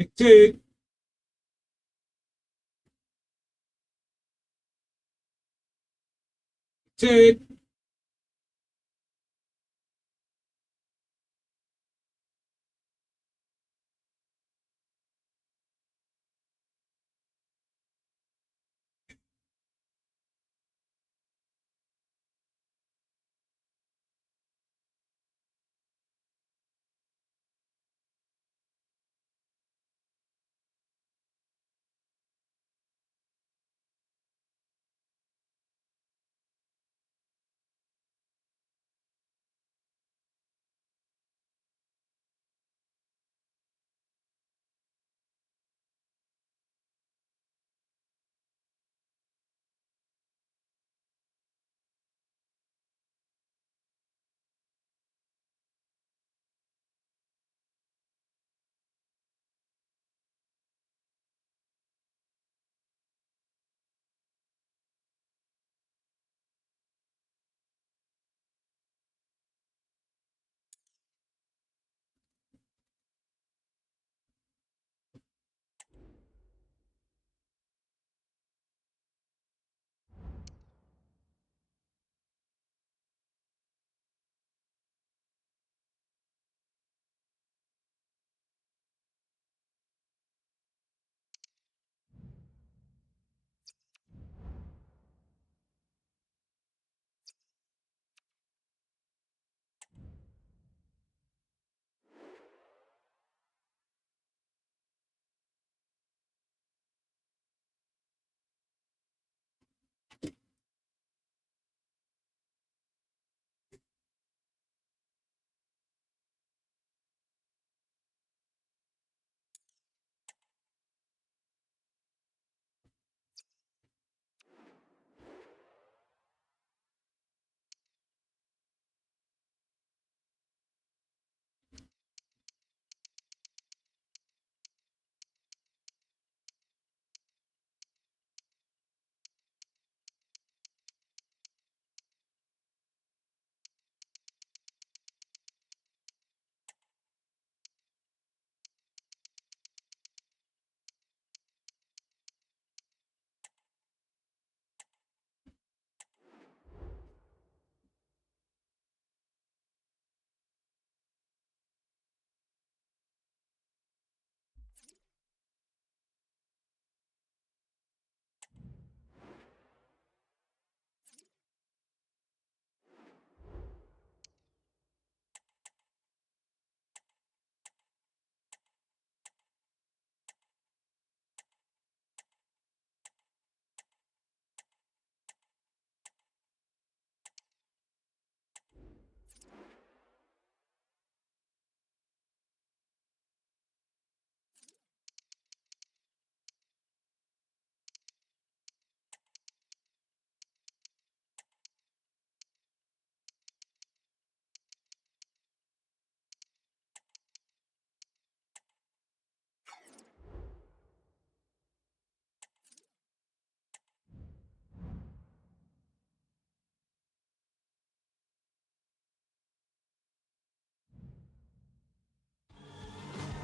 Cek cek cek.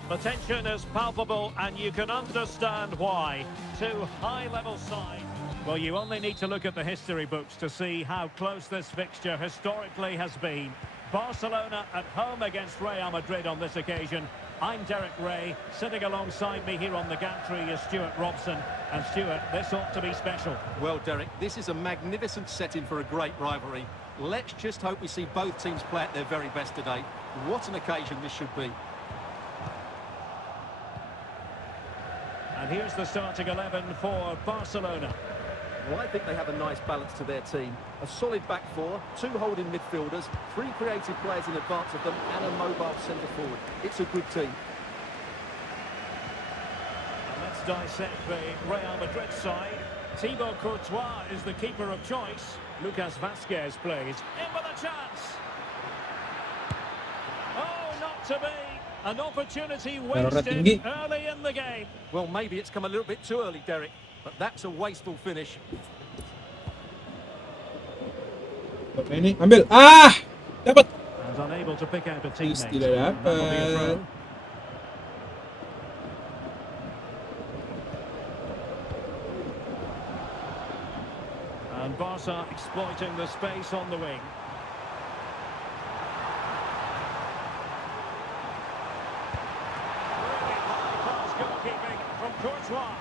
The tension is palpable and you can understand why. Two high-level sides. Well, you only need to look at the history books to see how close this fixture historically has been. Barcelona at home against Real Madrid on this occasion. I'm Derek Ray. Sitting alongside me here on the gantry is Stuart Robson. And Stuart, this ought to be special. Well, Derek, this is a magnificent setting for a great rivalry. Let's just hope we see both teams play at their very best today. What an occasion this should be. And here's the starting 11 for Barcelona. Well, I think they have a nice balance to their team. A solid back four, two holding midfielders, three creative players in advance of them, and a mobile centre-forward. It's a good team. And let's dissect the Real Madrid side. Thibaut Courtois is the keeper of choice. Lucas Vazquez plays. In with a chance. Oh, not to be. An opportunity wasted early in the game. Well, maybe it's come a little bit too early, Derek, but that's a wasteful finish. Ini ambil. Ah, dapat. And unable to pick out a teammate. Tidak dapat. Barca exploiting the space on the wing. Really high-class goalkeeping from Courtois.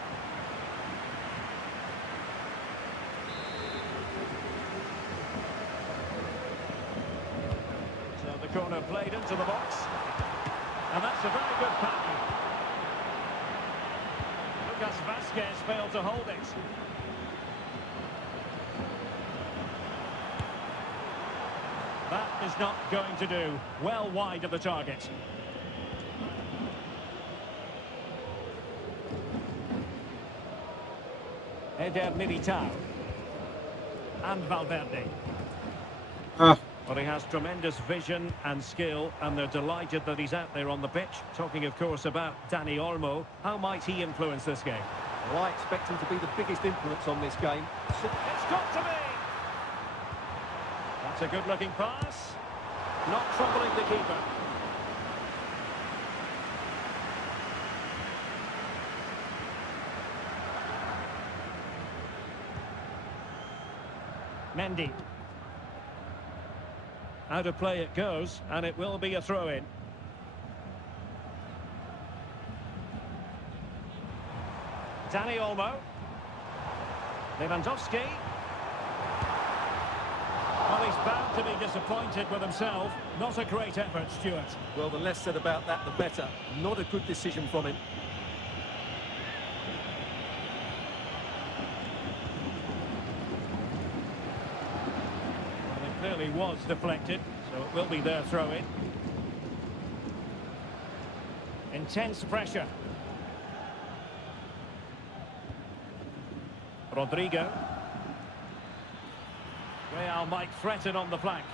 So the corner played into the box. And that's a very good pattern. Lucas Vazquez failed to hold it. That is not going to do. Well wide of the target. Eder Militao. And Valverde. Ah, Well, he has tremendous vision and skill, and they're delighted that he's out there on the pitch. Talking, of course, about Dani Olmo. How might he influence this game? Well, I expect him to be the biggest influence on this game. It's got to be! That's a good-looking pass. Not troubling the keeper. Mendy. Out of play it goes, and it will be a throw-in. Dani Olmo. Lewandowski. Well, he's bound to be disappointed with himself. Not a great effort, Stuart. Well, the less said about that, the better. Not a good decision from him. Well, it clearly was deflected, so it will be their throw-in. Intense pressure. Rodrigo. Real might threaten on the flank.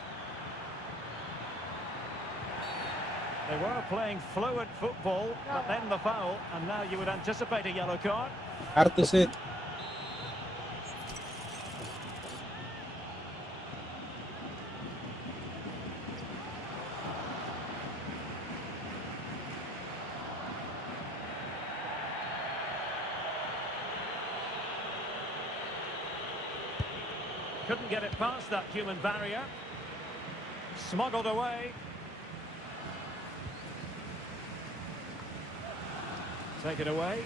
They were playing fluent football, but then the foul, and now you would anticipate a yellow card. kartu it. Couldn't get it past that human barrier. Smuggled away. Take it away.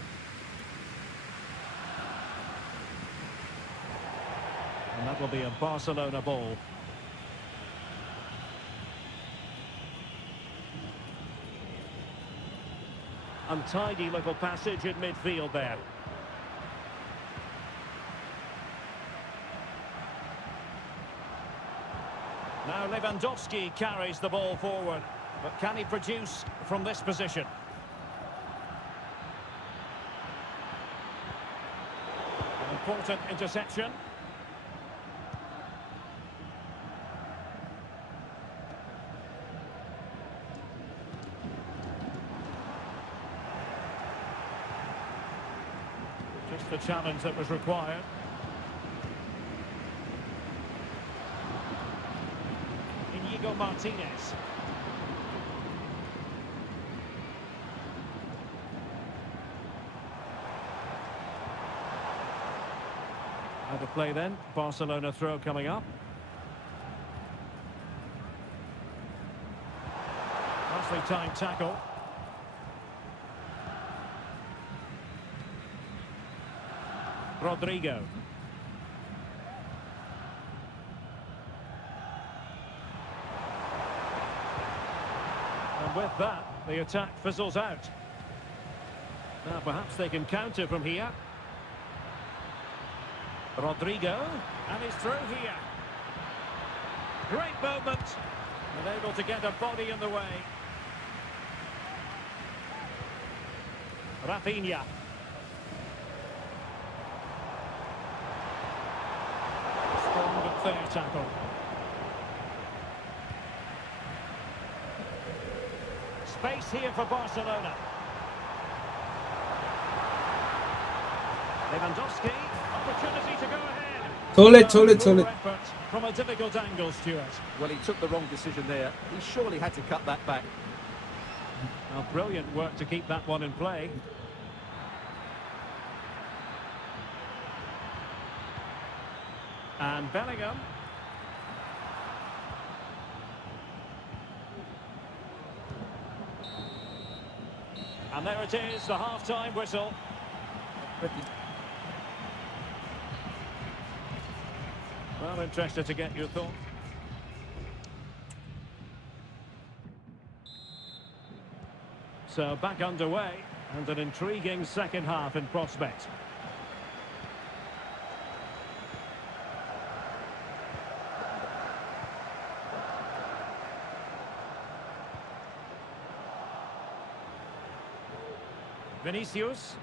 And that will be a Barcelona ball. Untidy little passage in midfield there. Now Lewandowski carries the ball forward, but can he produce from this position? An important interception. Just the challenge that was required. Martinez. Out of play then. Barcelona throw coming up. Nicely timed tackle. Rodrigo. With that, the attack fizzles out. Now perhaps they can counter from here. Rodrigo, and he's through here. Great moment, and able to get a body in the way. Rafinha. Strong but fair tackle. Space here for Barcelona. Lewandowski, opportunity to go ahead. Solid. Effort from a difficult angle, Stuart. Well, he took the wrong decision there. He surely had to cut that back. Now, brilliant work to keep that one in play. And Bellingham. And there it is, the half-time whistle. Well, interested to get your thoughts. So back underway, and an intriguing second half in prospect. Vinicius.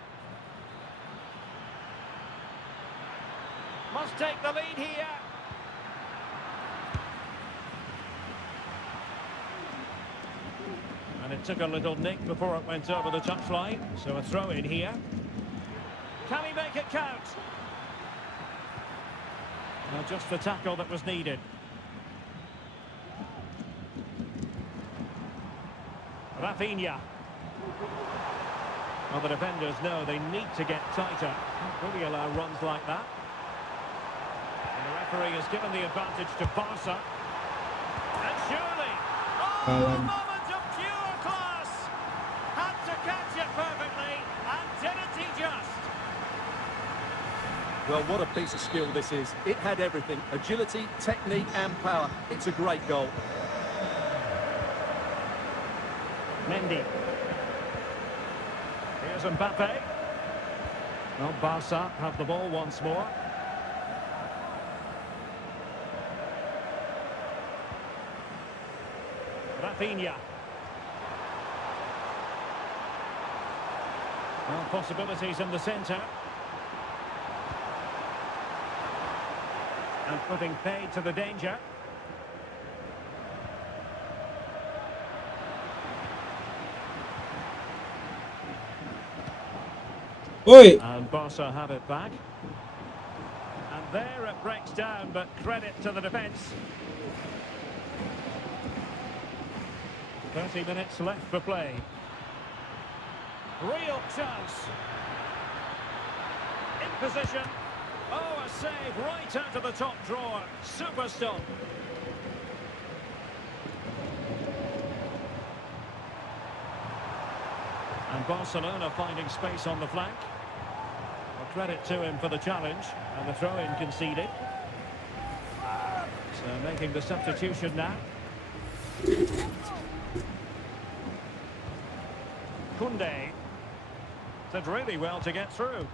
Must take the lead here. And it took a little nick before it went over the touchline. So a throw in here. Can he make it count? Well, just the tackle that was needed. Rafinha. Well, the defenders know they need to get tighter. Can't really allow runs like that. And the referee has given the advantage to Barca. And surely, a moment of pure class. Had to catch it perfectly, and didn't he just? Well, what a piece of skill this is. It had everything: agility, technique and power. It's a great goal. Mendy. Here's Mbappe. Well, Barca have the ball once more. Rafinha. Well, possibilities in the centre. And putting paid to the danger. Oi! And Barca have it back. And there it breaks down, but credit to the defence. 30 minutes left for play. Real chance. In position. Oh, a save right out of the top drawer. Super stop. And Barcelona finding space on the flank. Well, credit to him for the challenge. And the throw-in conceded. So making the substitution now. Koundé did really well to get through.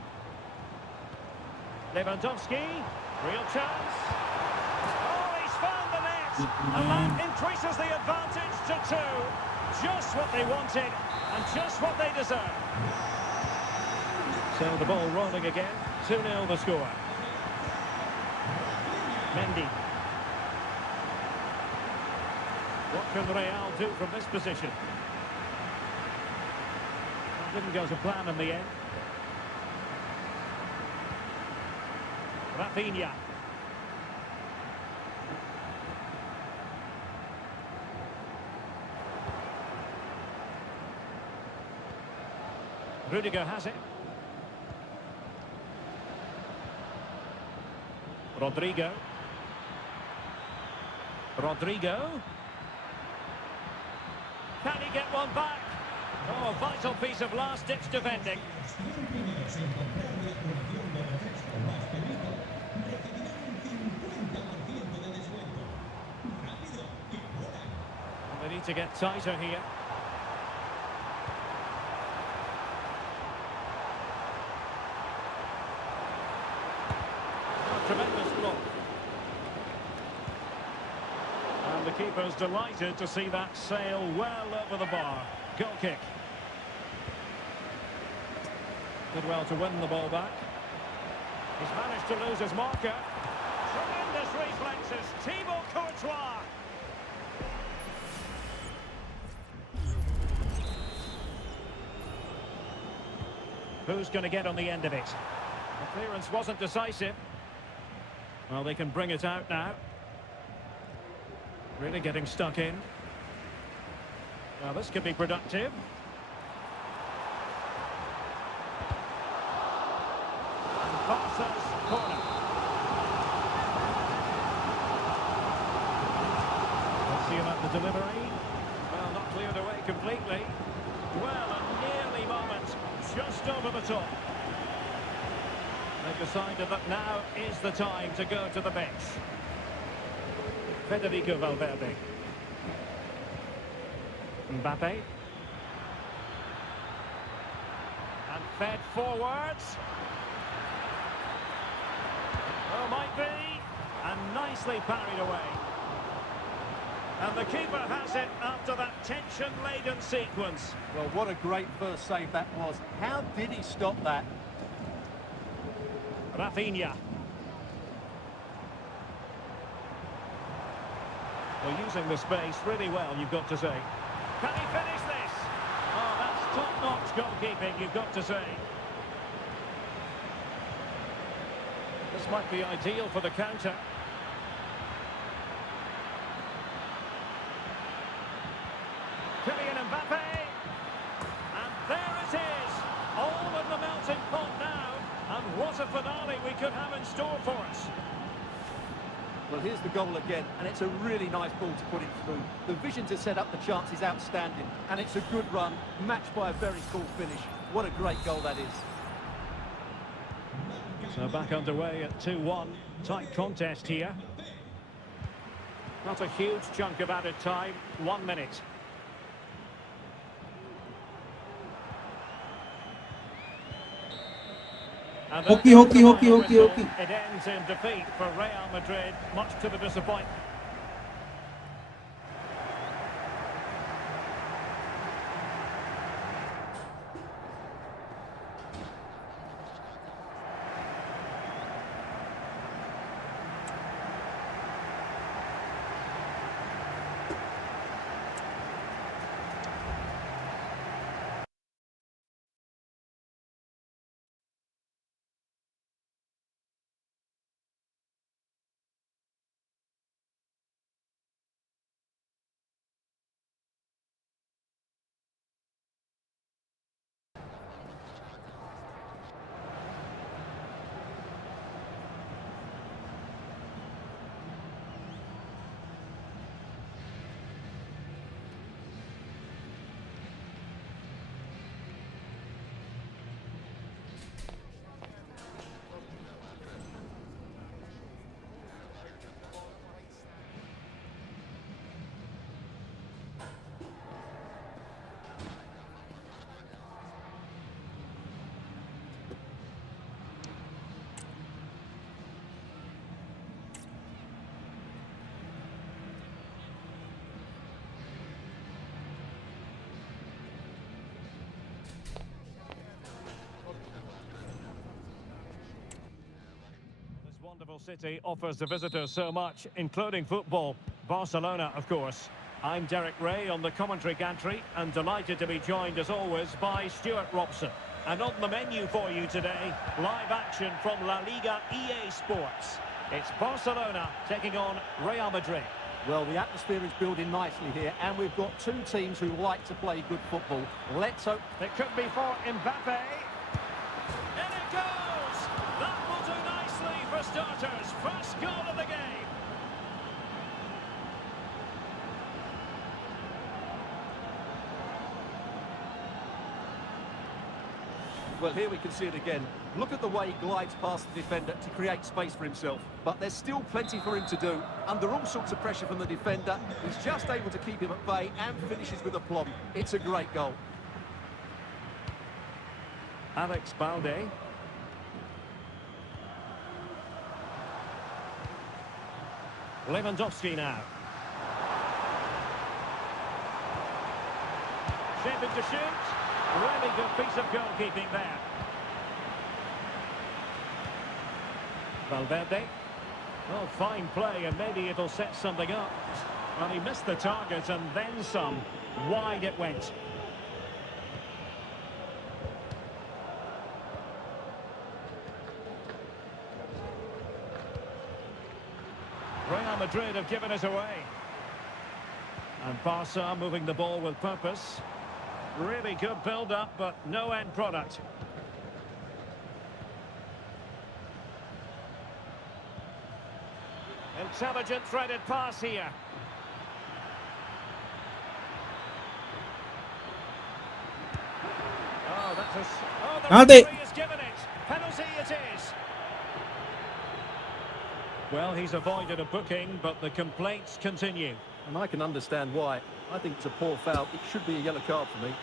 Lewandowski, real chance. Oh, he's found the net. And that increases the advantage to 2. Just what they wanted and just what they deserve. So the ball rolling again. 2-0 the score. Mendy. What can Real do from this position? Didn't go to plan in the end. Rafinha. Rudiger has it. Rodrigo. Can he get one back? Oh, a vital piece of last-ditch defending. They need to get tighter here. Oh, tremendous block. And the keeper's delighted to see that sail well over the bar. Goal kick. Did well to win the ball back. He's managed to lose his marker. Tremendous reflexes. Thibaut Courtois. Who's going to get on the end of it? The clearance wasn't decisive. Well, they can bring it out now. Really getting stuck in. Now this could be productive. And Barca's corner. The delivery, well, not cleared away completely. Well, a nearly moment, just over the top. They've decided that now is the time to go to the bench. Federico Valverde. Mbappe. And fed forwards. Oh, might be. And nicely parried away. And the keeper has it after that tension-laden sequence. Well, what a great first save that was. How did he stop that? Rafinha. Well, using the space really well, you've got to say. Can he finish this? Oh, that's top-notch goalkeeping, you've got to say. This might be ideal for the counter. Kylian Mbappe. And there it is. All in the melting pot now. And what a finale we could have in store for us. Well, here's the goal again, and it's a really nice ball to put it through. The vision to set up the chance is outstanding, and it's a good run, matched by a very cool finish. What a great goal that is. So back underway at 2-1. Tight contest here. Not a huge chunk of added time. 1 minute. And Hockey, hockey, hockey, hockey, hockey. it ends in defeat for Real Madrid, much to the disappointment. Wonderful city offers the visitors so much, including football. Barcelona, of course. I'm Derek Ray on the commentary gantry and delighted to be joined, as always, by Stuart Robson. And on the menu for you today, live action from La Liga EA Sports. It's Barcelona taking on Real Madrid. Well, the atmosphere is building nicely here, and we've got two teams who like to play good football. Let's hope It could be for Mbappe. In it goes! That will do nicely for starters. First goal of the game. Well, here we can see it again. Look at the way he glides past the defender to create space for himself. But there's still plenty for him to do. Under all sorts of pressure from the defender, he's just able to keep him at bay and finishes with aplomb. It's a great goal. Alex Balde. Lewandowski now. Shaping to shoot. Really good piece of goalkeeping there. Valverde. Oh, fine play, and maybe it'll set something up. Well, he missed the target and then some. Wide it went. Real Madrid have given it away. And Barca moving the ball with purpose. Really good build-up, but no end product. Intelligent threaded pass here. Oh, the Penalty. referee has given it. Penalty it is. Well, he's avoided a booking, but the complaints continue. And I can understand why. I think it's a poor foul. It should be a yellow card for me.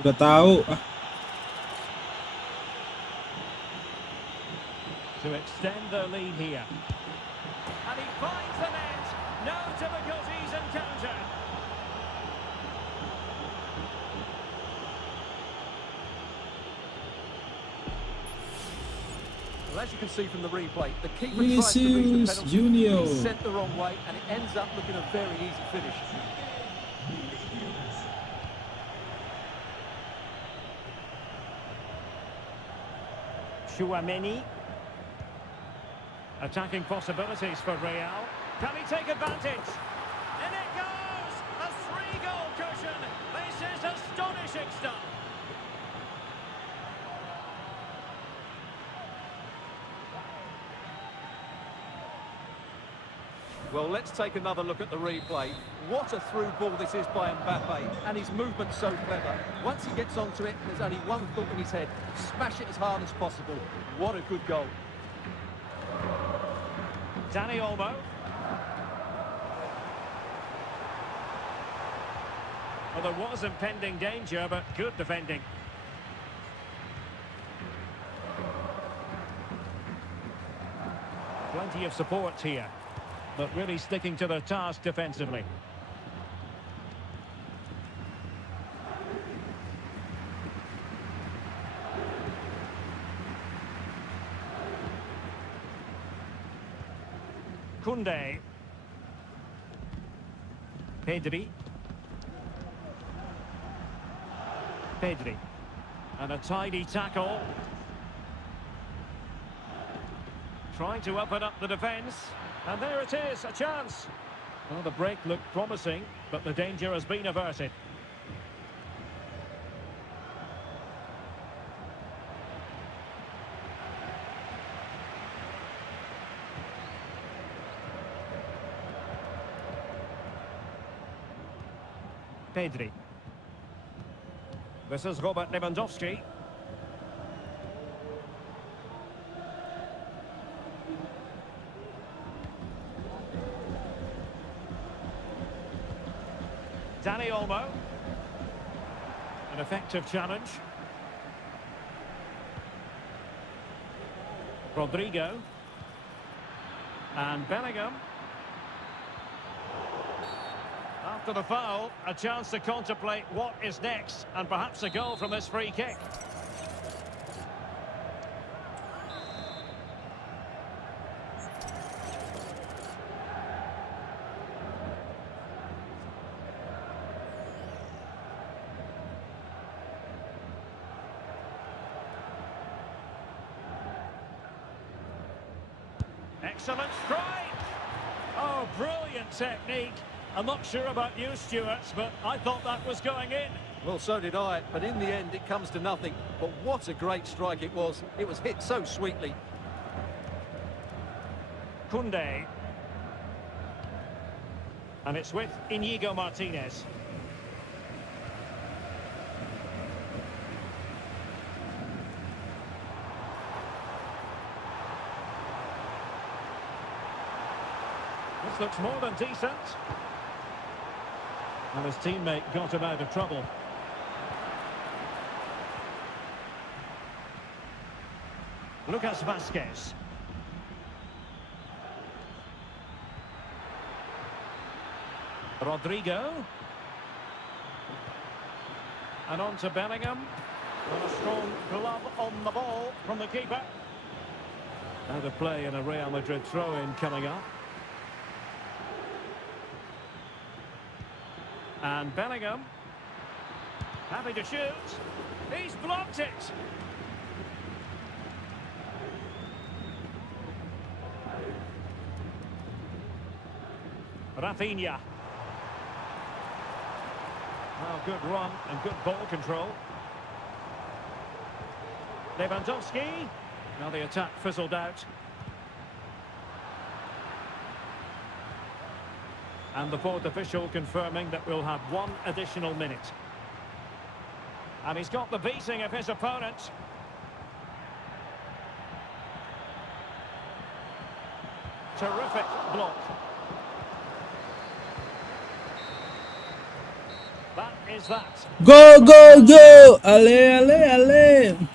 Udah tahu. To extend their lead here. And he finds the net. No difficulties encountered. Well, as you can see from the replay, the keeper tries to reach the Vinicius penalty. Junior. He's sent the wrong way, and it ends up looking a very easy finish. Chouameni. Attacking possibilities for Real. Can he take advantage? In it goes! A 3-goal cushion! This is astonishing stuff! Well, let's take another look at the replay. What a through ball this is by Mbappe, and his movement's so clever. Once he gets onto it, there's only one thought in his head: smash it as hard as possible. What a good goal. Dani Olmo. Well, there was impending danger, but good defending. Plenty of support here, but really sticking to their task defensively. Koundé. Pedri. And a tidy tackle. Trying to open up the defence. And there it is, a chance. Well, the break looked promising, but the danger has been averted. Pedri. This is Robert Lewandowski. Dani Olmo. An effective challenge. Rodrigo. And Bellingham. After the foul, a chance to contemplate what is next, and perhaps a goal from this free kick. Excellent strike! Oh, brilliant technique. I'm not sure about you, Stuart, but I thought that was going in. Well, so did I, but in the end it comes to nothing. But what a great strike it was. It was hit so sweetly. Koundé. And it's with Inigo Martinez. This looks more than decent. And his teammate got him out of trouble. Lucas Vazquez. Rodrigo. And on to Bellingham. And a strong glove on the ball from the keeper. Out of play and a Real Madrid throw-in coming up. And Bellingham, happy to shoot. He's blocked it. Rafinha. Well, good run and good ball control. Lewandowski. Now the attack fizzled out. And the fourth official confirming that we'll have one additional minute. And he's got the beating of his opponent. Terrific block. That is that. Go, go, go! Ale, ale, ale!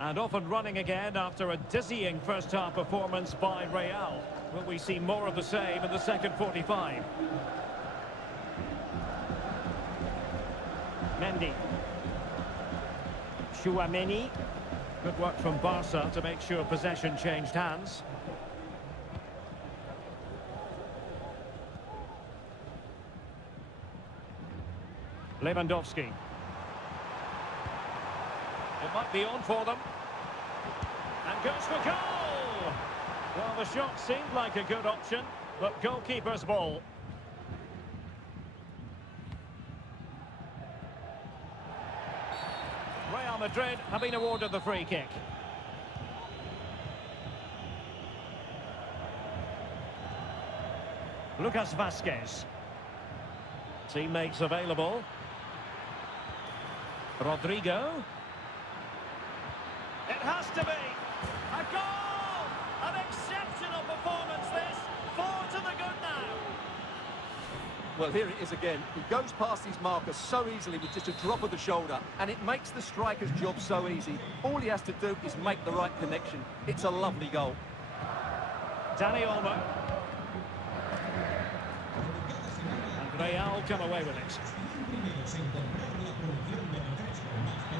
And off and running again after a dizzying first-half performance by Real. Will we see more of the same in the second 45? Mendy. Chouameni. Good work from Barca to make sure possession changed hands. Lewandowski. It might be on for them. And goes for goal! Well, the shot seemed like a good option, but goalkeeper's ball. Real Madrid have been awarded the free kick. Lucas Vazquez. Teammates available. Rodrigo. It has to be. A goal! An exceptional performance this. Forward to the good now. Well, here it is again. He goes past his marker so easily with just a drop of the shoulder, and it makes the striker's job so easy. All he has to do is make the right connection. It's a lovely goal. Dani Olmo. And Real come away with it.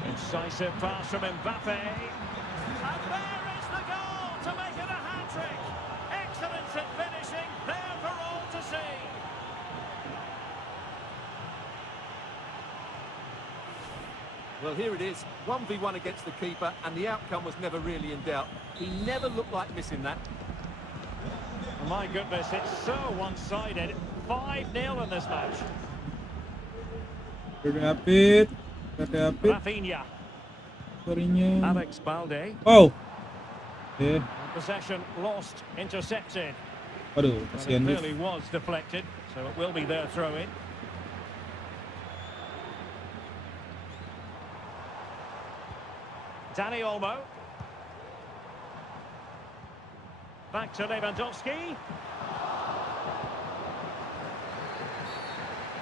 Incisive pass from Mbappe. And there is the goal to make it a hat-trick. Excellence in finishing, there for all to see. Well, here it is. 1v1 against the keeper, and the outcome was never really in doubt. He never looked like missing that. My goodness, it's so one-sided. 5-0 in this match. Rapid. Rafinha. Sorrynya. Alex Balde. Oh. Yeah. Possession lost, intercepted. Aduh, Well, it kasihan dia. clearly was deflected, so it will be their throw-in. Dani Olmo. Back to Lewandowski.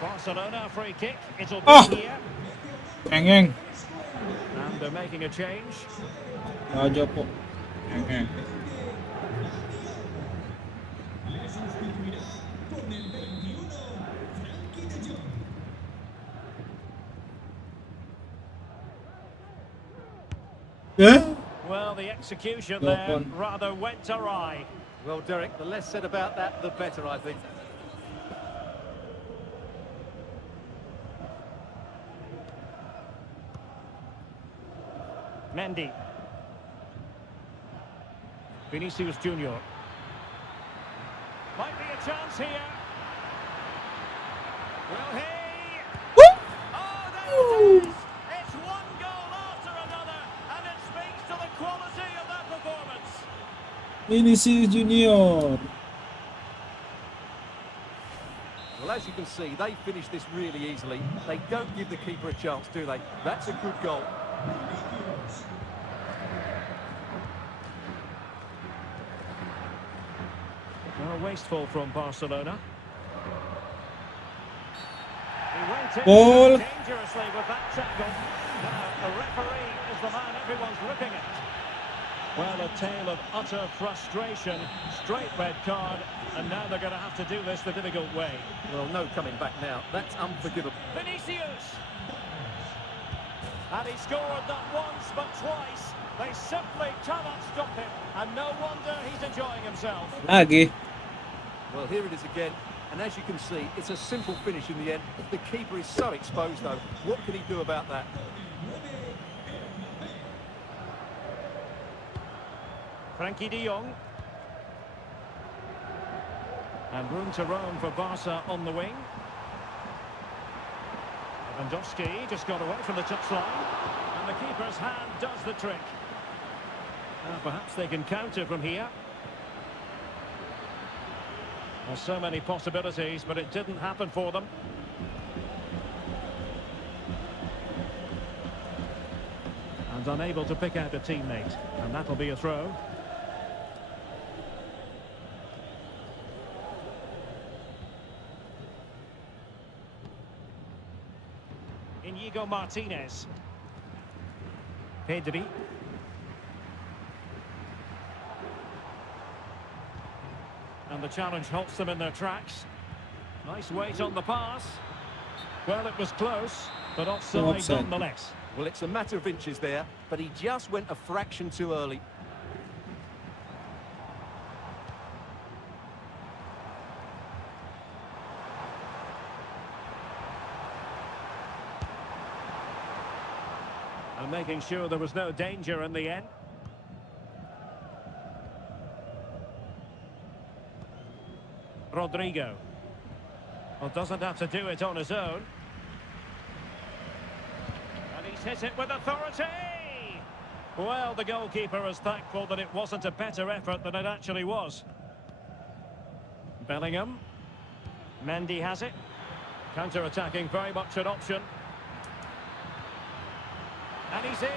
Barcelona free kick. It'll be here. Engeng. And they're making a change. Aja po. Engeng. Yeah? Well, the execution Well there done. rather went awry. Well, Derek, the less said about that, the better, I think. Mendy. Vinicius Junior. Might be a chance here. Will he? Oh, there it is! It's one goal after another, and it speaks to the quality of that performance. Vinicius Junior. Well, as you can see, they finish this really easily. They don't give the keeper a chance, do they? That's a good goal. Well, wasteful from Barcelona. He went in Ball. dangerously with that tackle. Now, the referee is the man everyone's looking at. Well, a tale of utter frustration. Straight red card, and now they're going to have to do this the difficult way. Well, no coming back now. That's unforgivable. Vinicius! And he scored not once but twice. They simply cannot stop him, and no wonder he's enjoying himself. Lagi. Well, here it is again. And as you can see, it's a simple finish in the end. The keeper is so exposed, though. What can he do about that? Frankie de Jong. And room to roam for Barca on the wing. Lewandowski just got away from the touchline, and the keeper's hand does the trick. Perhaps they can counter from here. There's so many possibilities, but it didn't happen for them. And unable to pick out a teammate, and that'll be a throw. Inigo Martinez. Pedri. And the challenge halts them in their tracks. Nice weight on the pass. Well, it was close, but offside nonetheless. Well, it's a matter of inches there, but he just went a fraction too early. And making sure there was no danger in the end. Rodrigo. Well, doesn't have to do it on his own. And he's hit it with authority! Well, the goalkeeper is thankful that it wasn't a better effort than it actually was. Bellingham. Mendy has it. Counter-attacking, very much an option. And he's in.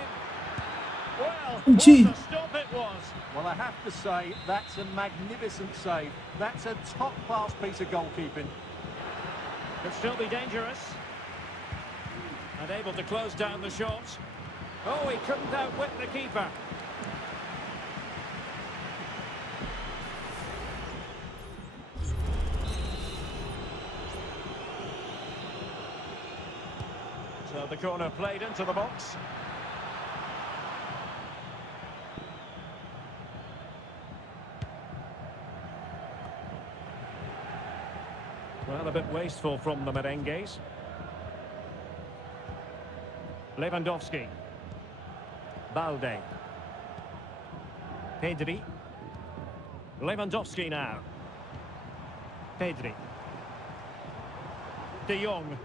Well, what a stop it was. Well, I have to say, that's a magnificent save. That's a top-class piece of goalkeeping. Could still be dangerous. And able to close down the shot. Oh, he couldn't outwit the keeper. So the corner played into the box. Well, a bit wasteful from the merengues. Lewandowski. Balde. Pedri. Lewandowski now. Pedri. De Jong.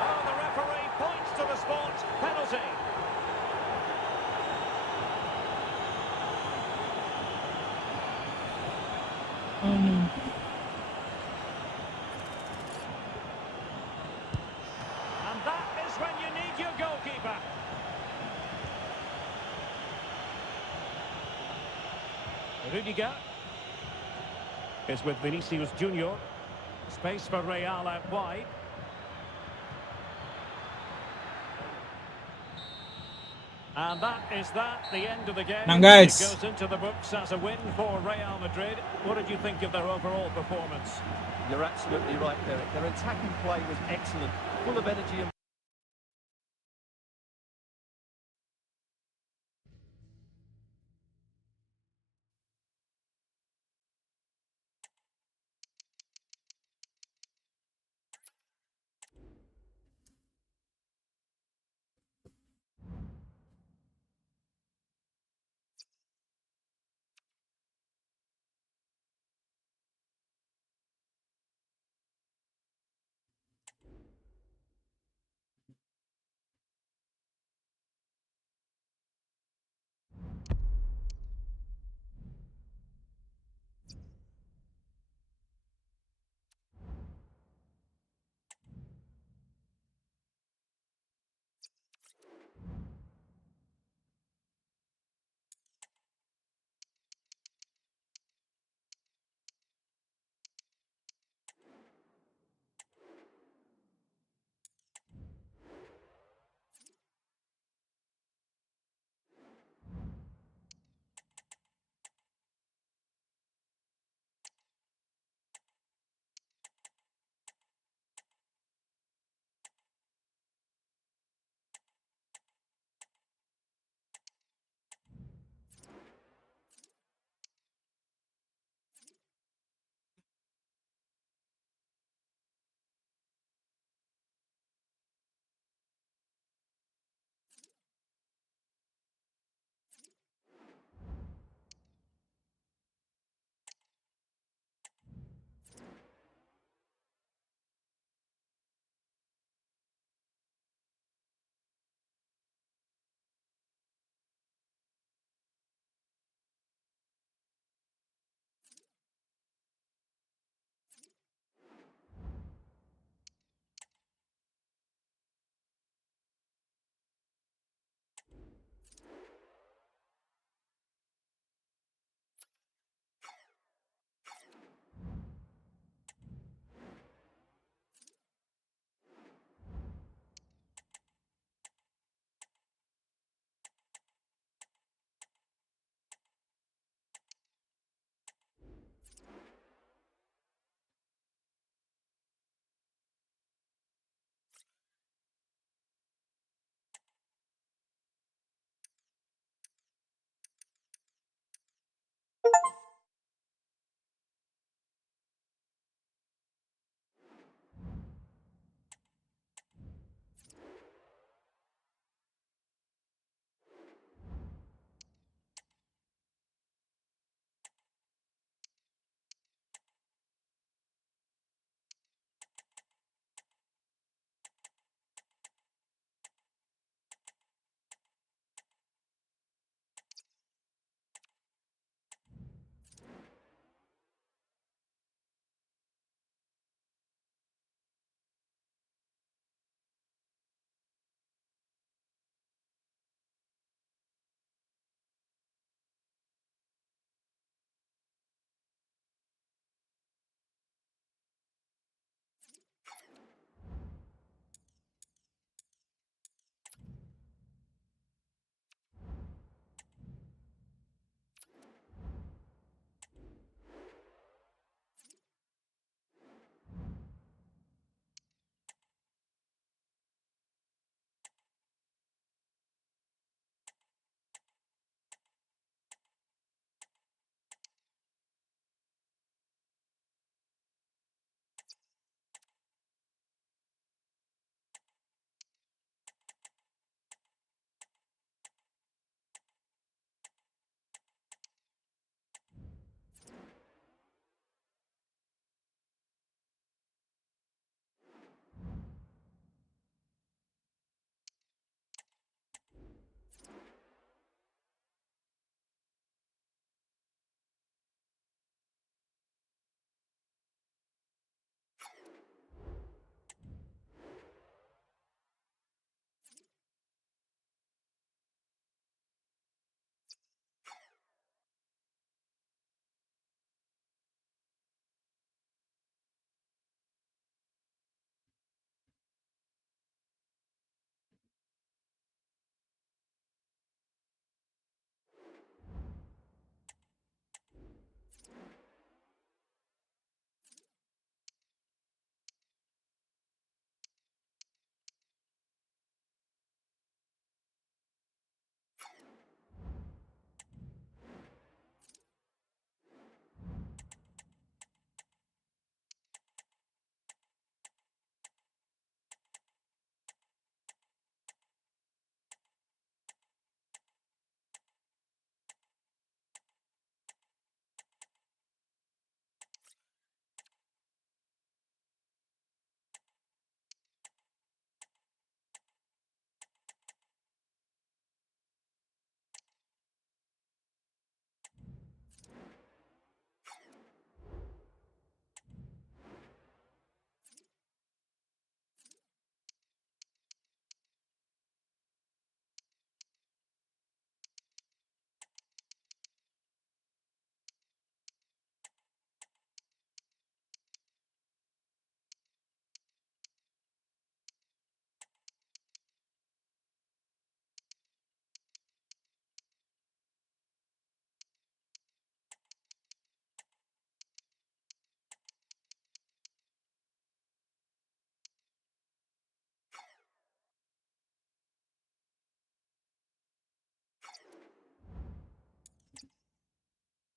Oh, the referee points to the spot. Penalty. Oh no. And that is when you need your goalkeeper. Rudiger is with Vinicius Junior. Space for Real out wide. And that is the end of the game. Now, guys. It goes into the books as a win for Real Madrid. What did you think of their overall performance? You're absolutely right, Derek. Their attacking play was excellent, full of energy and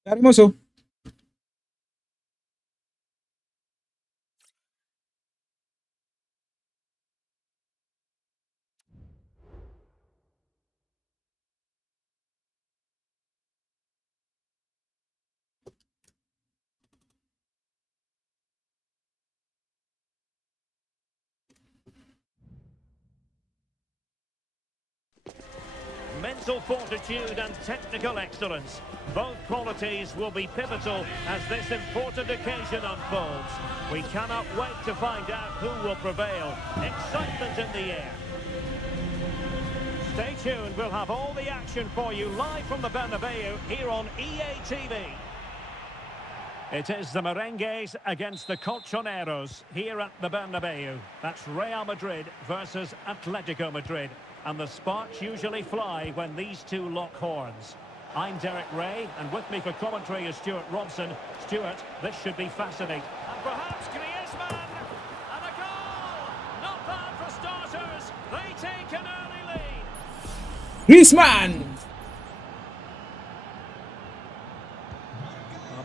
Hermoso. Mental fortitude and technical excellence. Both qualities will be pivotal as this important occasion unfolds. We cannot wait to find out who will prevail. Excitement in the air. Stay tuned, we'll have all the action for you live from the Bernabeu here on EA TV. It is the Merengues against the Colchoneros here at the Bernabeu. That's Real Madrid versus Atletico Madrid. And the sparks usually fly when these two lock horns. I'm Derek Ray, and with me for commentary is Stuart Robson. Stuart, this should be fascinating. And perhaps Griezmann! And a goal! Not bad for starters. They take an early lead. Griezmann.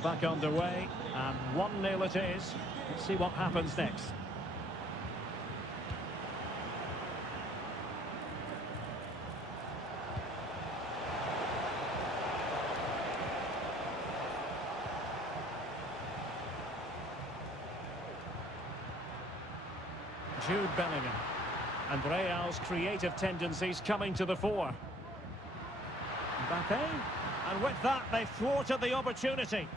Back underway, and 1-0 it is. Let's see what happens next. Jude Bellingham. And Real's creative tendencies coming to the fore. Mbappe. And with that, they've thwarted the opportunity.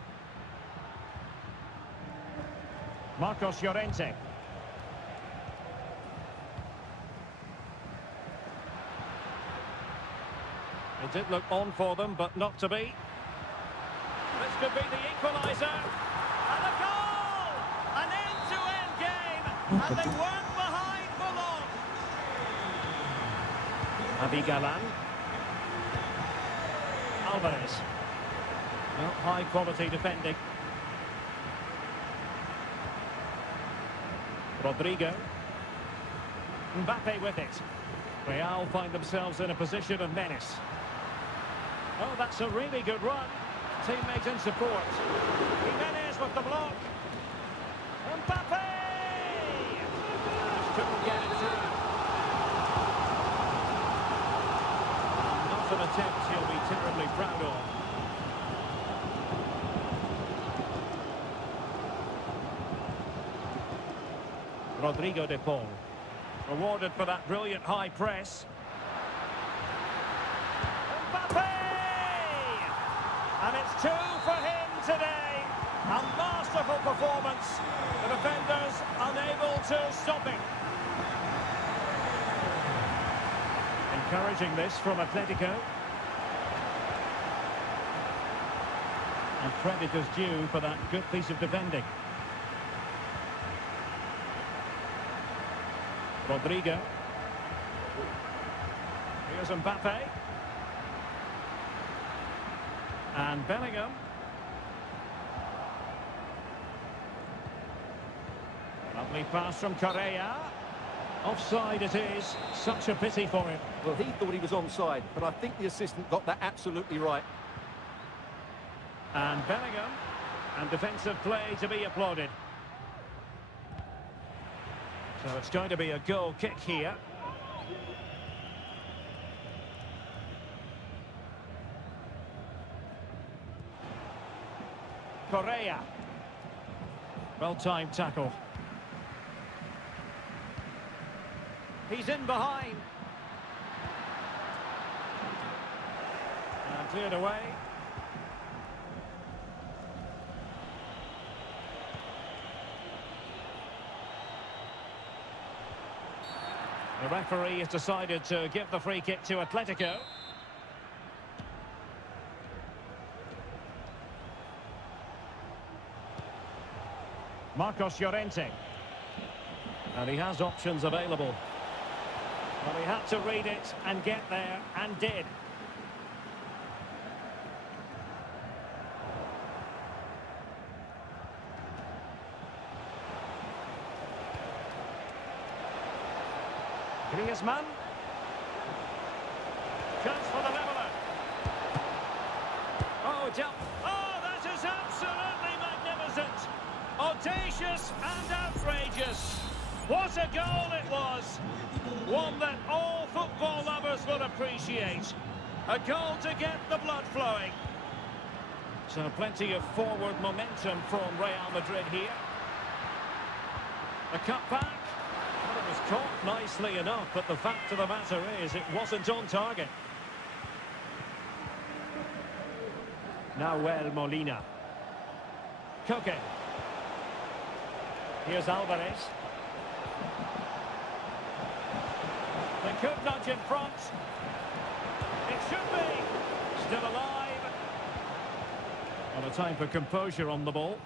Marcos Llorente. It did look on for them, but not to be. This could be the equaliser. And a goal! An end-to-end game. And they weren't behind for long. Abigalan. Alvarez. Well, high-quality defending. Rodrigo. Mbappe with it. Real find themselves in a position of menace. Oh, that's a really good run. Teammates in support. Jimenez with the block. Mbappe! Just couldn't get it through. Not an attempt he'll be terribly proud of. Rodrigo de Paul. Rewarded for that brilliant high press. Mbappe! And it's 2 for him today. A masterful performance. The defenders unable to stop him. Encouraging this from Atletico. And credit is due for that good piece of defending. Rodrigo. Here's Mbappe. And Bellingham. Lovely pass from Correa. Offside it is. Such a pity for him. Well, he thought he was onside, but I think the assistant got that absolutely right. And Bellingham. And defensive play to be applauded. So it's going to be a goal kick here. Correa. Well-timed tackle. He's in behind. And cleared away. The referee has decided to give the free kick to Atletico. Marcos Llorente. And he has options available. Well, he had to read it and get there, and did. Griezmann. Chance for the leveller. Oh, jump. Oh, that's Audacious and outrageous. What a goal it was. One that all football lovers will appreciate. A goal to get the blood flowing. So plenty of forward momentum from Real Madrid here. The cut back. Well, it was caught nicely enough, but the fact of the matter is it wasn't on target. Nahuel Molina. Koke. Here's Alvarez. They could nudge in front. It should be. Still alive. Well, a time for composure on the ball.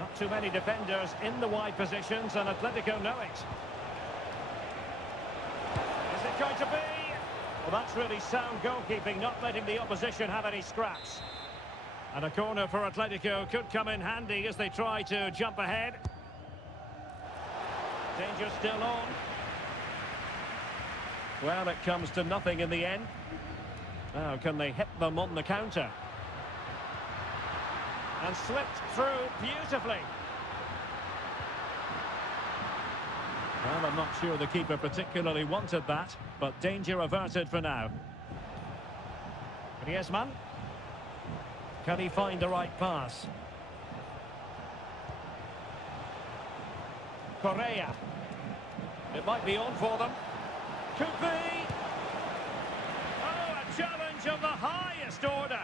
Not too many defenders in the wide positions, and Atletico know it. Is it going to be? Well, that's really sound goalkeeping, not letting the opposition have any scraps. And a corner for Atletico could come in handy as they try to jump ahead. Danger still on. Well, it comes to nothing in the end. Now, can they hit them on the counter? And slipped through beautifully. Well, I'm not sure the keeper particularly wanted that, but danger averted for now. Griezmann. Can he find the right pass? Correa. It might be on for them. Could be. Oh, a challenge of the highest order.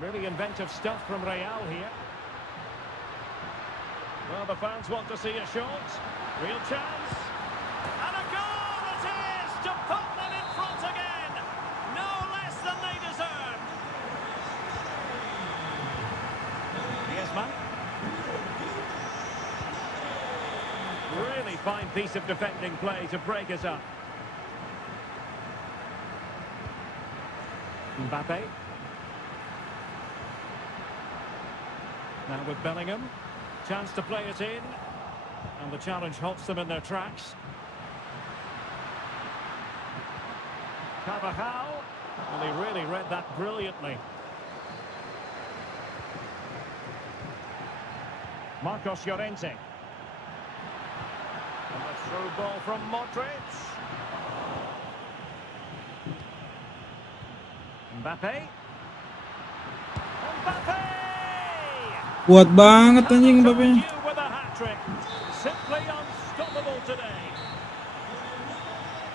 Really inventive stuff from Real here. Well, the fans want to see a shot. Real chance. And a goal it is to put them in front again. No less than they deserve. Griezmann. Really fine piece of defending play to break us up. Mbappe. Now with Bellingham. Chance to play it in. And the challenge halts them in their tracks. Carvajal. Well, he really read that brilliantly. Marcos Llorente. And a through ball from Modric. Mbappe. Mbappe! Kuat banget anjing Mbappe. With a hat-trick. Simply unstoppable today.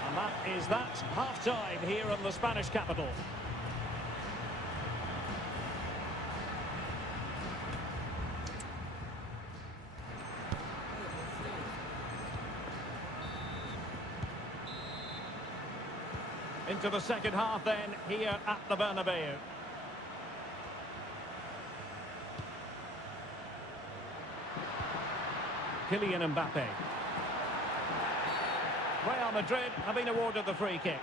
And that is half-time here in the Spanish capital. Into the second half then, here at the Bernabeu. Kylian Mbappe. Real Madrid have been awarded the free kick.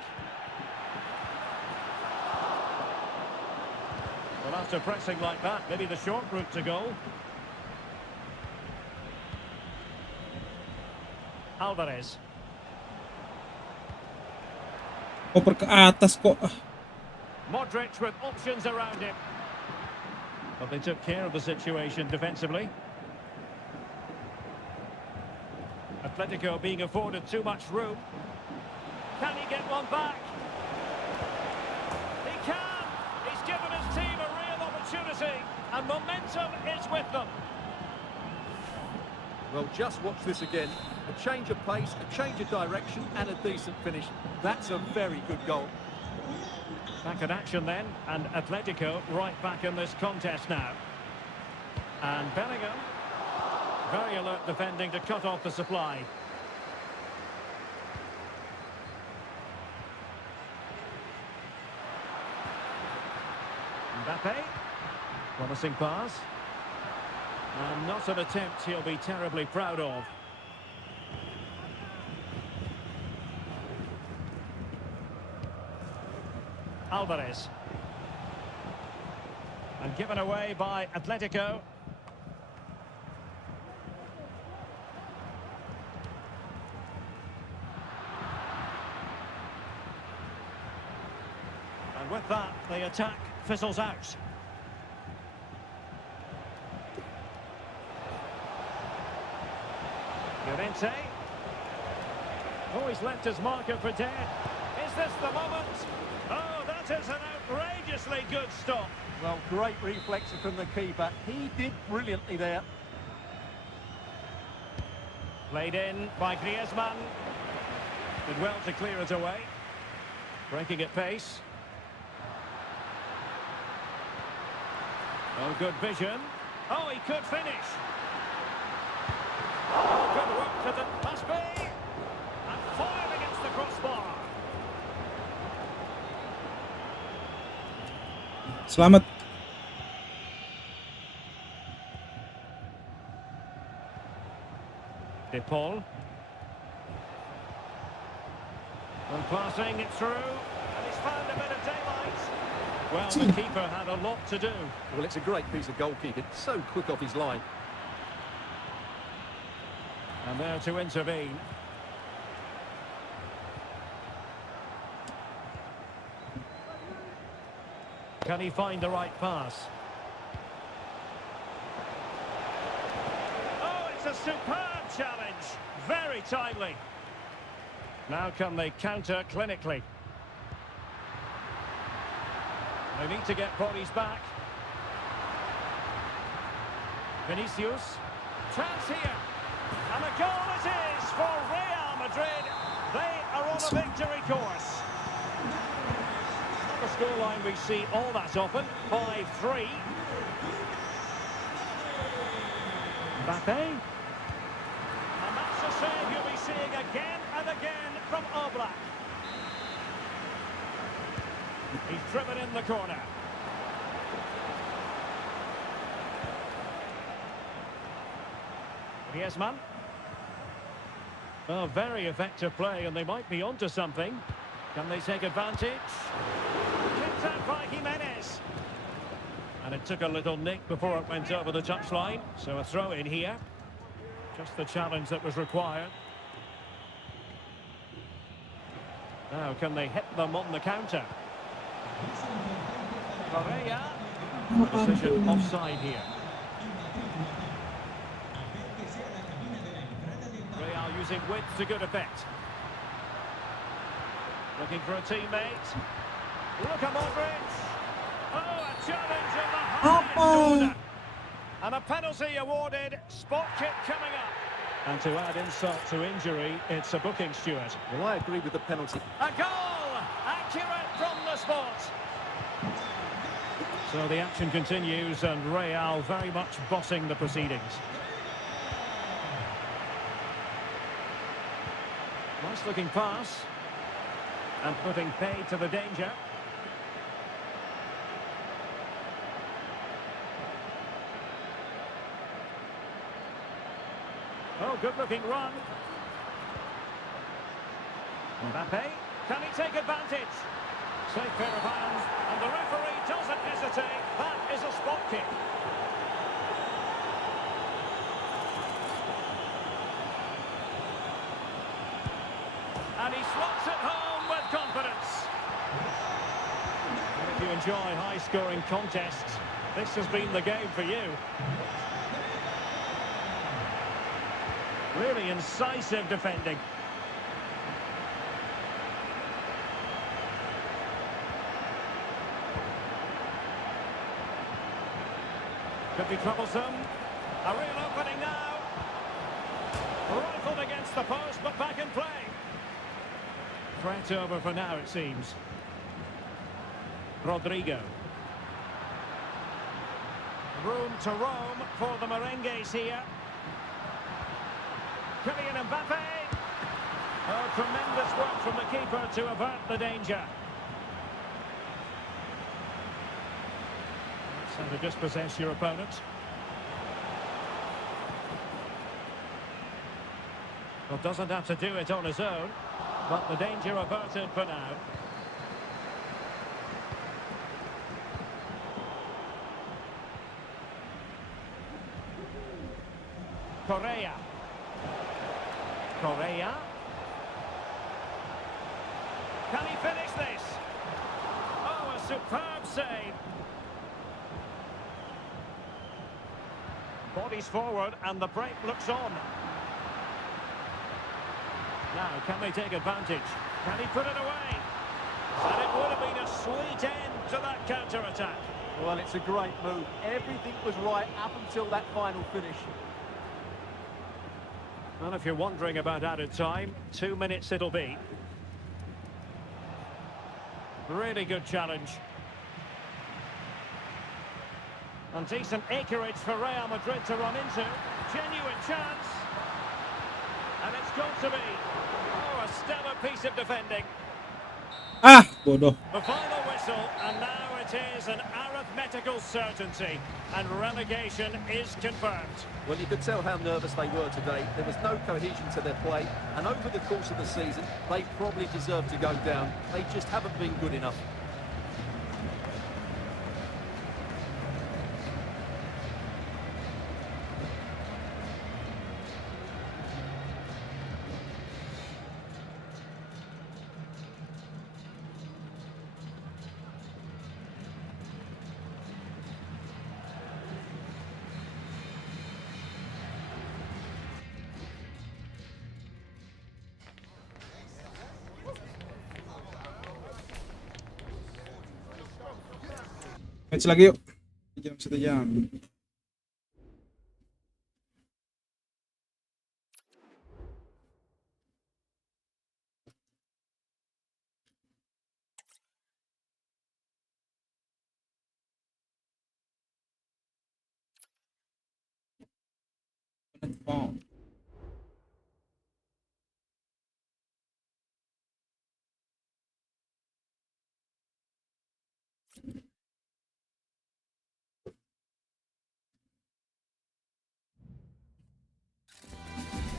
Well, after pressing like that, maybe the short route to goal. Alvarez. Oper ke atas kok. Modric with options around him. But they took care of the situation defensively. Atletico being afforded too much room. Can he get one back? He can! He's given his team a real opportunity, and momentum is with them. Well, just watch this again. A change of pace, a change of direction, and a decent finish. That's a very good goal. Back in action then, and Atletico right back in this contest now. And Bellingham. Very alert defending to cut off the supply. Mbappe. Promising pass. And not an attempt he'll be terribly proud of. Alvarez. And given away by Atletico. attack fizzles out. Llorente. Oh, he's left his marker for dead. Is this the moment? Oh, that is an outrageously good stop. Well, great reflection from the keeper. He did brilliantly there. Played in by Griezmann. Did well to clear it away. Breaking at pace. Oh, good vision. Oh, he could finish. Oh, good work to the... Must be. And fired against the crossbar. Selamat. De Paul. And passing it through. And he's found a bit of daylight. Well, the keeper had a lot to do. Well, it's a great piece of goalkeeping. So quick off his line. And there to intervene. Can he find the right pass? Oh, it's a superb challenge. Very timely. Now can they counter clinically? They need to get bodies back. Vinicius. Chance here. And a goal it is for Real Madrid. They are on a victory course. Not the scoreline we see all that often. 5-3. Mbappe. And that's a save you'll be seeing again and again from Oblak. He's driven in the corner. Griezmann. Oh, very effective play, and they might be onto something. Can they take advantage? Kicked out by Jimenez. And it took a little nick before it went over the touchline. So a throw in here. Just the challenge that was required. Now, can they hit them on the counter? Correa. Decision offside here. Real using width to good effect. Looking for a teammate. Look at Modric. Oh, a challenge in the high corner. And a penalty awarded. Spot kick coming up. And to add insult to injury, it's a booking, Stuart. Well, I agree with the penalty. A goal! Accurate from the spot. So the action continues and Real very much bossing the proceedings. Nice looking pass. And putting pay to the danger. Oh, good looking run. Mbappe, can he take advantage? Safe pair of hands, and the referee doesn't hesitate. That is a spot kick. And he slots it home with confidence. And if you enjoy high-scoring contests, this has been the game for you. Really incisive defending. Could be troublesome. A real opening now. Rifled against the post, but back in play. Threat over for now, it seems. Rodrigo. Room to roam for the merengues here. Kylian Mbappe. Oh, tremendous work from the keeper to avert the danger. That's how to dispossess your opponent. Well, doesn't have to do it on his own, but the danger averted for now. Correa. Correa. Can he finish this? Oh, a superb save. Bodies forward and the break looks on. Now, can they take advantage? Can he put it away? And it would have been a sweet end to that counter-attack. Well, it's a great move. Everything was right up until that final finish. Well, if you're wondering about added time, 2 minutes it'll be. Really good challenge. And decent acreage for Real Madrid to run into. Genuine chance. And it's got to be. Oh, a stellar piece of defending. Ah, bodoh. The final whistle, and now it is an arithmetical certainty. And relegation is confirmed. Well, you could tell how nervous they were today. There was no cohesion to their play. And over the course of the season, they probably deserve to go down. They just haven't been good enough. Match lagi yuk. Satu jam. Wow.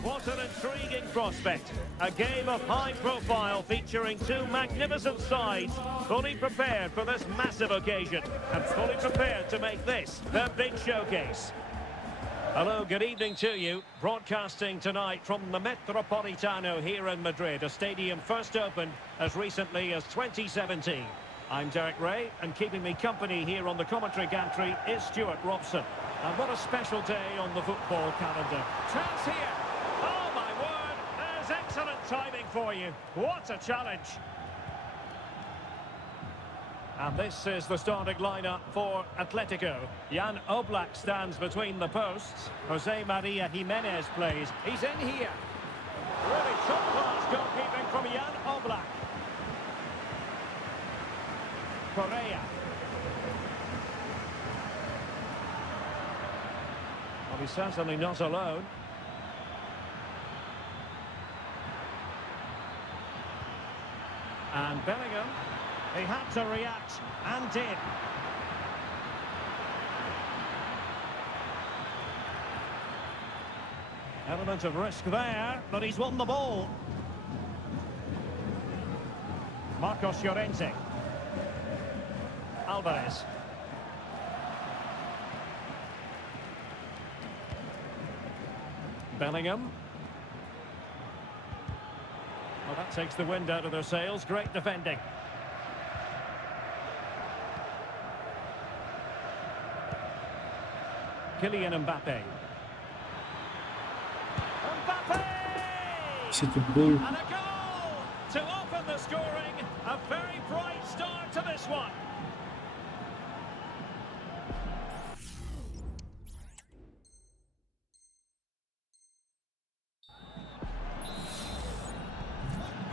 What an intriguing prospect. A game of high profile featuring two magnificent sides, fully prepared for this massive occasion and fully prepared to make this their big showcase. Hello, good evening to you. Broadcasting tonight from the Metropolitano here in Madrid, a stadium first opened as recently as 2017. I'm Derek Ray, and keeping me company here on the commentary gantry is Stuart Robson. And what a special day on the football calendar. Chance here. Oh, my word. There's excellent timing for you. What a challenge. And this is the starting lineup for Atletico. Jan Oblak stands between the posts. Jose Maria Jimenez plays. He's in here. Really top-class goalkeeping from Jan Oblak. Correa. Well, he's certainly not alone. And Bellingham, he had to react and did. Element of risk there, but he's won the ball. Marcos Llorente. Alvarez. Bellingham. Well, that takes the wind out of their sails. Great defending. Kylian Mbappe. Mbappe! Goal. And a goal to open the scoring. A very bright start to this one.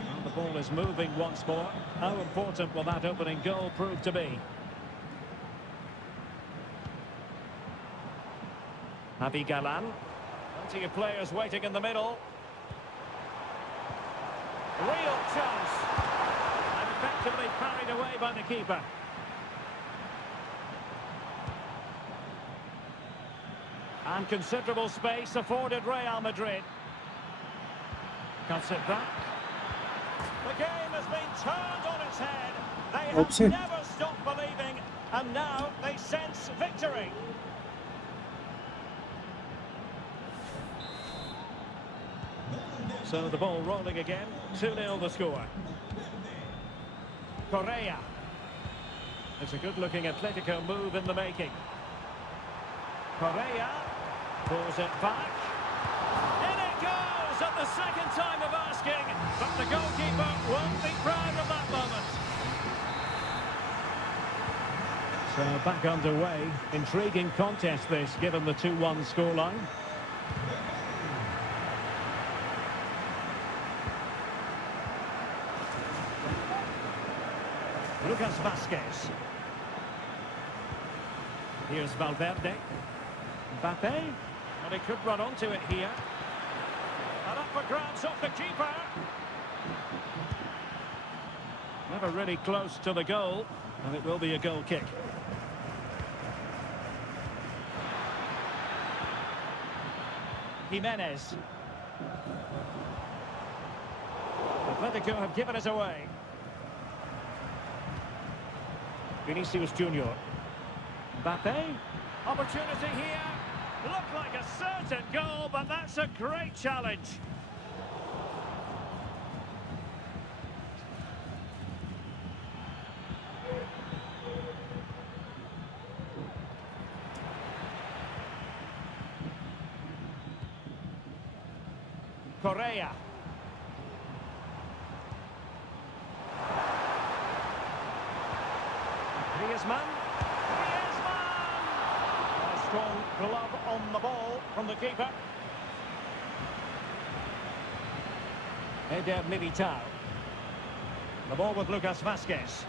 Well, the ball is moving once more. How important will that opening goal prove to be? Javi Galan. Plenty of players waiting in the middle. Real chance. And effectively carried away by the keeper. And considerable space afforded Real Madrid. Cuts it back. The game has been turned on its head. They have never stopped believing, and now they sense victory. So the ball rolling again, 2-0 the score. Correa. It's a good-looking Atletico move in the making. Correa pulls it back. In it goes at the second time of asking, but the goalkeeper won't be proud of that moment. So back underway. Intriguing contest this, given the 2-1 scoreline. Lucas Vazquez. Here's Valverde. Mbappe. And he could run onto it here. And up for grabs off the keeper. Never really close to the goal. And it will be a goal kick. Jimenez. Atletico have given us away. Vinicius Junior. Mbappe. Opportunity here. Looked like a certain goal, but that's a great challenge. Correa. Griezmann. A strong glove on the ball from the keeper. Eder Militao. The ball with Lucas Vazquez.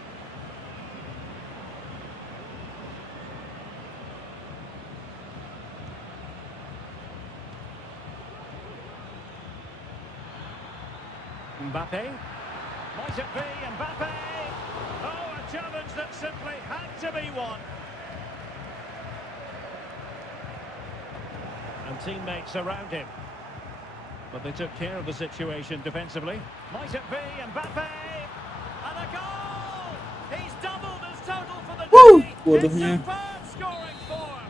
Mbappe. Might it be Mbappe? Oh, a challenge that simply had to be won. And teammates around him. But they took care of the situation defensively. Might it be Mbappe? And a goal! He's doubled his total for the day. It's superb scoring form.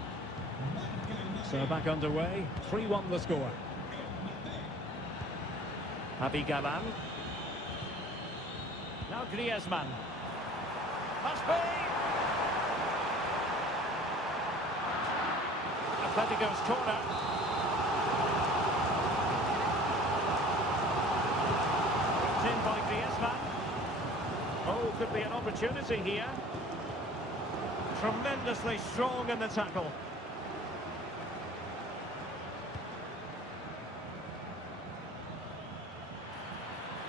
So back underway. 3-1 the score. Javi Galan. Now Griezmann. Must be. Atletico's corner. It's in by Griezmann. Oh, could be an opportunity here. Tremendously strong in the tackle.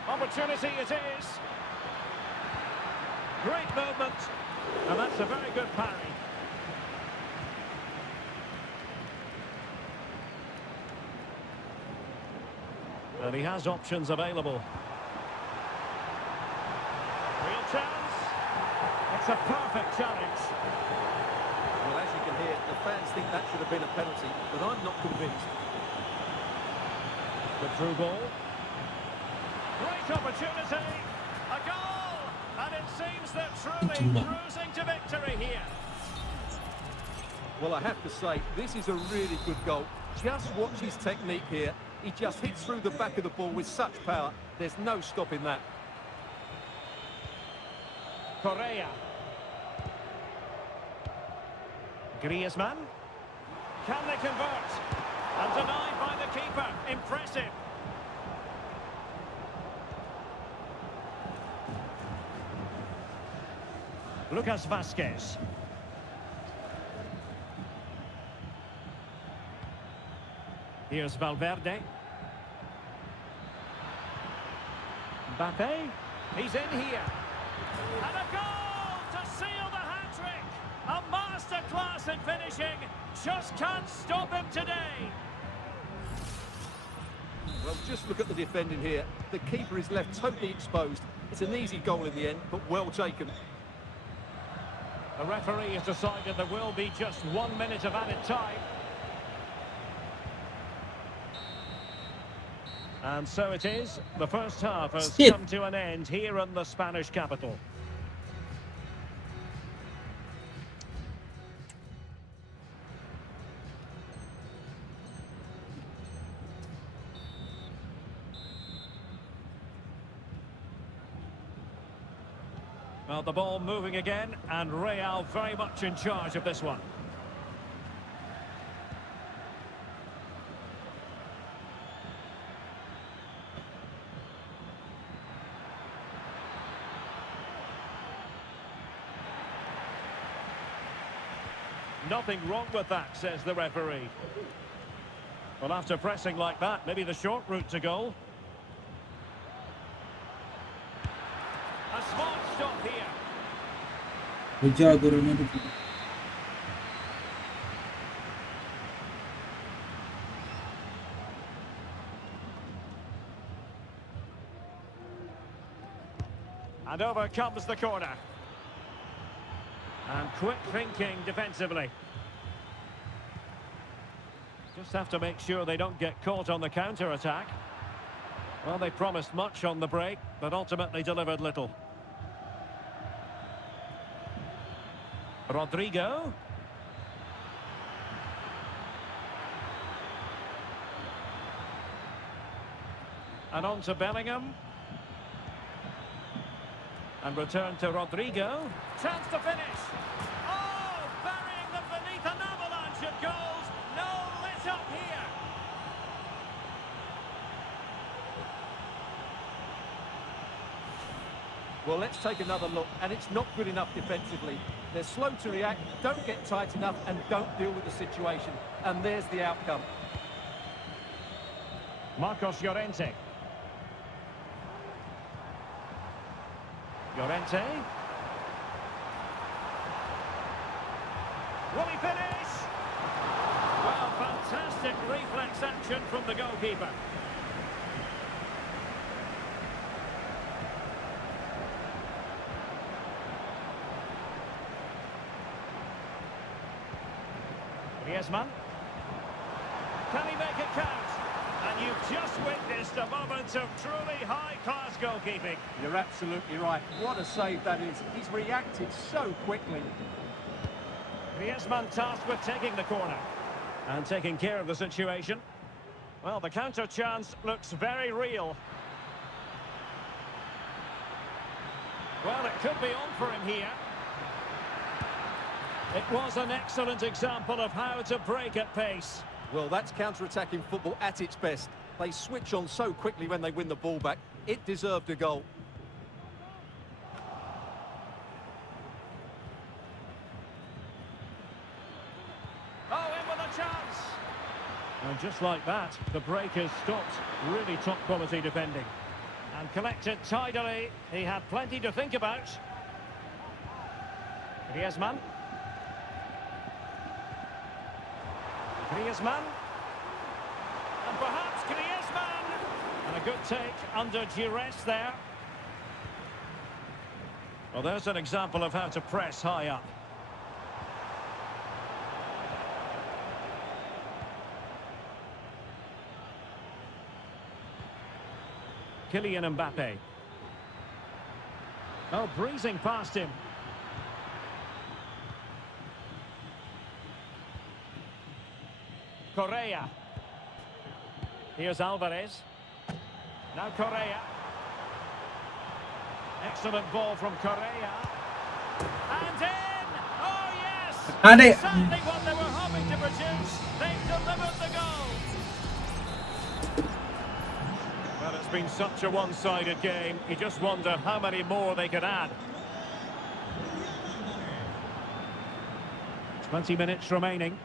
Opportunity it is. Great movement. And that's a very good parry. And he has options available. Real chance. It's a perfect challenge. Well, as you can hear, the fans think that should have been a penalty, but I'm not convinced. The through ball. Great opportunity. A goal. And it seems they're truly cruising to victory here. Well, I have to say, this is a really good goal. Just watch his technique here. He just hits through the back of the ball with such power. There's no stopping that. Correa. Griezmann. Can they convert? And denied by the keeper. Impressive. Lucas Vazquez. Here's Valverde. Mbappe. He's in here. And a goal to seal the hat-trick. A masterclass in finishing. Just can't stop him today. Well, just look at the defending here. The keeper is left totally exposed. It's an easy goal in the end, but well taken. The referee has decided there will be just 1 minute of added time. And so it is. The first half has come to an end here in the Spanish capital. Well, the ball moving again, and Real very much in charge of this one. Nothing wrong with that, says the referee. Well, after pressing like that, maybe the short route to goal. A smart stop here. Good job, Guru. And over comes the corner. And quick thinking defensively. Just have to make sure they don't get caught on the counter-attack. Well, they promised much on the break, but ultimately delivered little. Rodrigo. And on to Bellingham. And return to Rodrigo. Chance to finish. Oh, burying them beneath an avalanche of goals. No let up here. Well, let's take another look, and it's not good enough defensively. They're slow to react, don't get tight enough, and don't deal with the situation. And there's the outcome. Marcos Llorente. Llorente. Will he finish? Well, fantastic reflex action from the goalkeeper. Griezmann. Can he make it count? And you've just witnessed a moment of truly high-class goalkeeping. You're absolutely right. What a save that is. He's reacted so quickly. Griezmann tasked with taking the corner and taking care of the situation. Well, the counter chance looks very real. Well, it could be on for him here. It was an excellent example of how to break at pace. Well, that's counter-attacking football at its best. They switch on so quickly when they win the ball back. It deserved a goal. Oh, in with a chance! And just like that, the break has stopped. Really top-quality defending. And collected tidily. He had plenty to think about. Griezmann. Griezmann. And perhaps Griezmann. And a good take under duress there. Well, there's an example of how to press high up. Kylian Mbappe. Oh, breezing past him. Correa. Here's Alvarez. Now Correa. Excellent ball from Correa. And in! Oh, yes! Ade. Exactly what they were hoping to produce. They've delivered the goal. Well, it's been such a one-sided game. You just wonder how many more they could add. 20 minutes remaining.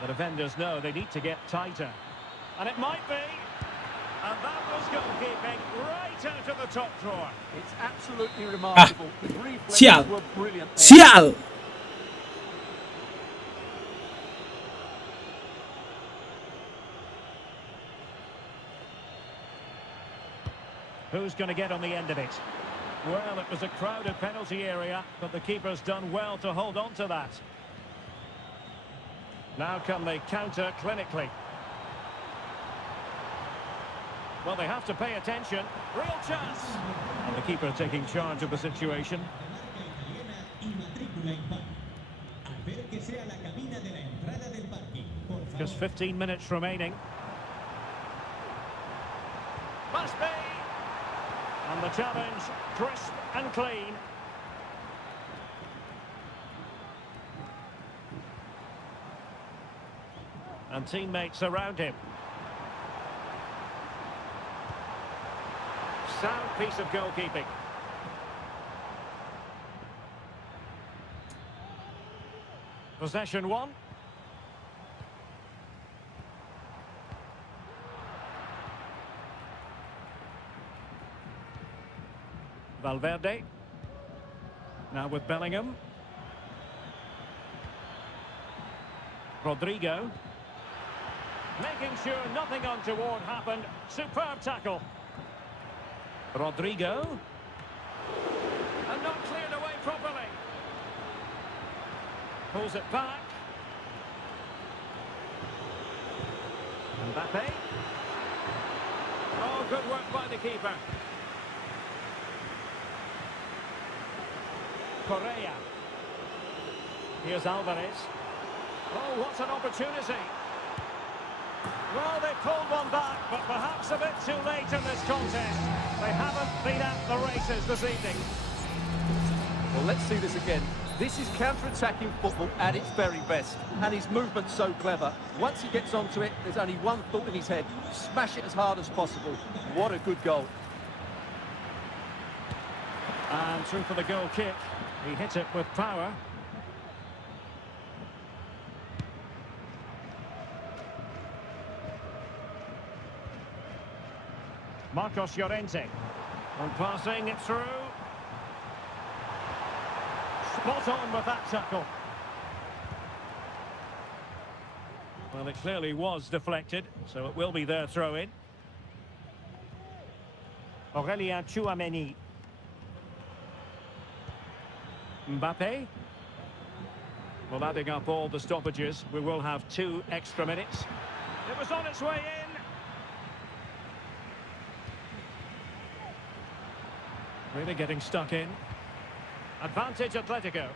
The defenders know they need to get tighter. And it might be. And that was goalkeeping right out of the top drawer. It's absolutely remarkable. His reflexes Sial. were brilliant. Sial! Who's going to get on the end of it? Well, it was a crowded penalty area, but the keeper's done well to hold on to that. Now can they counter clinically? Well, they have to pay attention. Real chance. And the keeper taking charge of the situation. Just 15 minutes remaining. Must be. And the challenge, crisp and clean. And teammates around him. Sound piece of goalkeeping. Possession one. Valverde. Now with Bellingham. Rodrigo. Making sure nothing untoward happened. Superb tackle. Rodrigo. And not cleared away properly. Pulls it back. Mbappe. Oh, good work by the keeper. Correa. Here's Alvarez. Oh, what an opportunity. Well, they pulled one back, but perhaps a bit too late in this contest. They haven't been at the races this evening. Well, let's see this again. This is counter-attacking football at its very best. And his movement's so clever. Once he gets onto it, there's only one thought in his head. Smash it as hard as possible. What a good goal. And through for the goal kick. He hit it with power. Marcos Llorente. And passing it through. Spot on with that tackle. Well, it clearly was deflected, so it will be their throw-in. Aurélien Tchouameni. Mbappe. Well, adding up all the stoppages, we will have 2 extra minutes. It was on its way in. Really getting stuck in. Advantage Atletico.